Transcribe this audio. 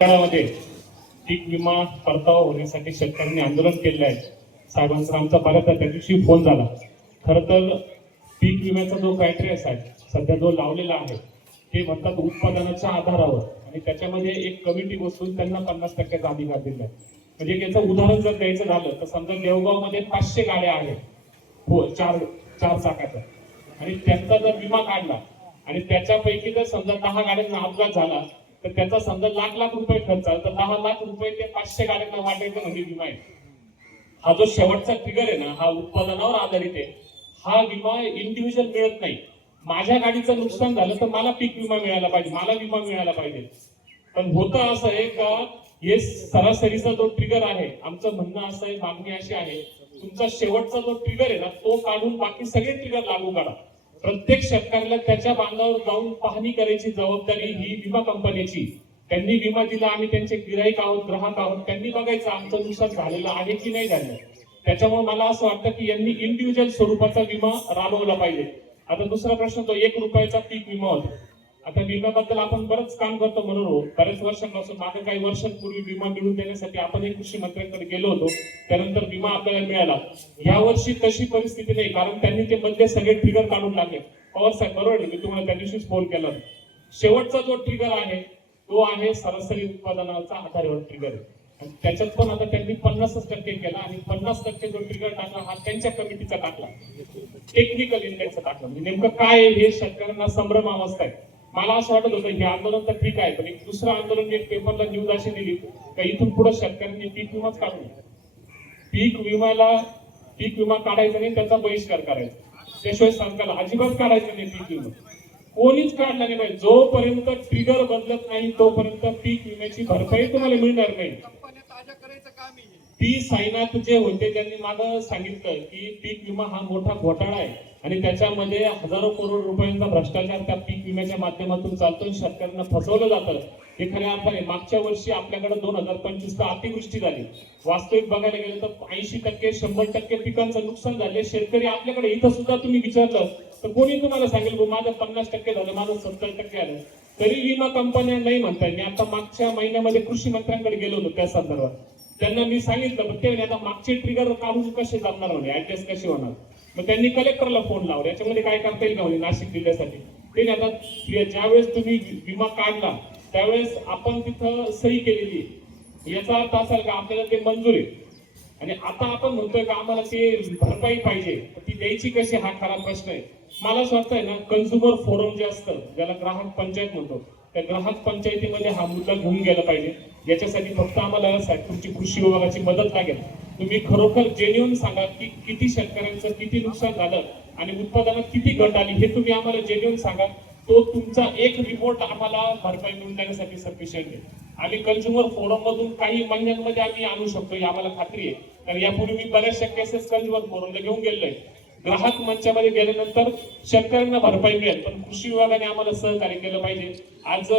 काळामध्ये पीक विमा परतावा होण्यासाठी शेतकऱ्यांनी आंदोलन केले आहे. साहेबांचा आमचा बऱ्याचदा त्या दिवशी फोन झाला. खरं तर पीक विम्याचा जो क्रायटेरिया आहे सध्या जो लावलेला आहे ते म्हणतात उत्पादनाच्या आधारावर, आणि त्याच्यामध्ये एक कमिटी बसून त्यांना 50% अधिकार दिला आहे. म्हणजे याचं उदाहरण जर द्यायचं झालं तर समजा देवगाव मध्ये 500 गाड्या आहेत, हो, चार चाकाच्या, आणि त्यांचा जर विमा काढला आणि त्याच्यापैकी जर समजा 10 गाड्यांना अपघात झाला तर त्याचा समजा लाख रुपये खर्च आला तर 10 लाख रुपये ते 500 गाड्यांना वाटायचं म्हणजे विमा आहे. हा जो शेवटचा ट्रिगर आहे ना, हा उत्पादनावर आधारित आहे. हा विमा इंडिव्हिज्युअल मिळत नाही. माझ्या गाडीचं नुकसान झालं तर मला पीक विमा मिळायला पाहिजे, मला विमा मिळायला पाहिजे. पण होतं असं आहे का, हे सरासरीचा जो ट्रिगर आहे, आमचं म्हणणं असं आहे, मागणी अशी आहे, तुमचा शेवटचा जो ट्रिगर आहे ना तो काढून बाकी सगळे ट्रिगर लागू करा. प्रत्येक शेतकऱ्याला त्याच्या बांधावर जाऊन पाहणी करायची जबाबदारी ही विमा कंपनीची. त्यांनी विमा दिला, आम्ही त्यांचे गिराईक आहोत, ग्राहक आहोत, त्यांनी बघायचं आमचं नुकसान झालेलं आहे की नाही झालं. त्याच्यामुळे मला असं वाटतं की यांनी इंडिव्हिज्युअल स्वरूपाचा विमा राबवला पाहिजे. आता दुसरा प्रश्न, तो 1 रुपयाचा पीक विमा होता. आता विम्याबद्दल आपण बरंच काम करतो म्हणून बऱ्याच वर्षांपासून, मागे काही वर्षांपूर्वी विमा मिळवून देण्यासाठी आपण कृषी मंत्र्यांकडे गेलो होतो. त्यानंतर विमा आपल्याला मिळाला. या वर्षी तशी परिस्थिती नाही, कारण त्यांनी ते मधले सगळे ट्रिगर काढून टाकले. पवार साहेब, बरोबर, मी तुम्हाला त्या दिवशीच फोन केला. शेवटचा जो ट्रिगर आहे तो आहे सरासरी उत्पादनाचा आधारावर ट्रिगर आहे. आणि त्याच्यात पण आता त्यांनी 50% केला, आणि 50% जो ट्रिगर टाकला हा त्यांच्या कमिटीचा टाकला, टेक्निकल इंडेक्सचा टाकला. म्हणजे नेमकं काय हे शेतकऱ्यांना संभ्रम अवस्था आहे. मला असं वाटत होतं हे आंदोलन तर ठीक आहे, पण एक दुसरं आंदोलन, एक पेपरला न्यूज अशी दिली का इथून पुढे शेतकऱ्यांनी पीक विमाच काढू नये. पीक विमा काढायचा नाही, त्याचा बहिष्कार करायचा. त्याशिवाय सरकारला अजिबात काढायचं नाही पीक विमा. कोणीच काढला नाही पाहिजे. जोपर्यंत ट्रिगर बदलत नाही तोपर्यंत पीक विम्याची भरपाई तुम्हाला मिळणार नाही. ती साईनाथ जे होते त्यांनी मला सांगितलं की पीक विमा हा मोठा घोटाळा आहे आणि त्याच्यामध्ये हजारो करोड रुपयांचा भ्रष्टाचार त्या पीक विम्याच्या माध्यमातून चालतो, शेतकऱ्यांना फसवलं जातं. हे खऱ्या अर्थाने मागच्या वर्षी आपल्याकडे 2025 अतिवृष्टी झाली. वास्तविक बघायला गेलं तर 80%, 100% पिकांचं नुकसान झाले. शेतकरी आपल्याकडे इथं सुद्धा तुम्ही विचारलं तर कोणी तुम्हाला सांगेल माझं 50% झालं, माझं 70% आलं. तरी विमा कंपन्या नाही म्हणताय. मी आता मागच्या महिन्यामध्ये कृषी मंत्र्यांकडे गेलो होतो त्या संदर्भात. त्यांना मी सांगितलं, ते आता मागचे ट्रिगर काढून कसे जमणार म्हणे, ऍडजस्ट कसे होणार. मग त्यांनी कलेक्टरला फोन लावला, याच्यामध्ये काय करता येईल का म्हणे नाशिक जिल्ह्यासाठी. ते आता ज्यावेळेस तुम्ही विमा काढला त्यावेळेस आपण तिथं सही केलेली, याचा अर्थ असाल का आपल्याला ते मंजूर आहे. आणि आता आपण म्हणतोय का आम्हाला ते भरपाई पाहिजे, ती द्यायची कशी हा खरा प्रश्न आहे. मला असं वाटतंय ना, कन्झ्युमर फोरम जे असतं, ज्याला ग्राहक पंचायत म्हणतो, त्या ग्राहक पंचायतीमध्ये हा मुद्दा घेऊन गेला पाहिजे. याच्यासाठी फक्त आम्हाला तुमची कृषी विभागाची मदत लागेल. तुम्ही खरोखर जेन्युइन सांगा की किती शेतकऱ्यांचं किती नुकसान झालं आणि उत्पादनात किती घट आली, हे तुम्ही आम्हाला जेन्युइन सांगा. तो तुमचा एक रिपोर्ट आम्हाला भरपाई मिळून देण्यासाठी सफिशियंट आहे. आम्ही कन्झ्युमर फोरम मधून काही महिन्यांमध्ये आम्ही आणू शकतो, ही आम्हाला खात्री आहे. कारण यापूर्वी मी बऱ्याचशा केसेस कन्झ्युमर फोरमला घेऊन गेलोय. ग्राहक मंचामध्ये गेल्यानंतर शेतकऱ्यांना भरपाई मिळेल, पण कृषी विभागाने आम्हाला सहकार्य केलं पाहिजे. आज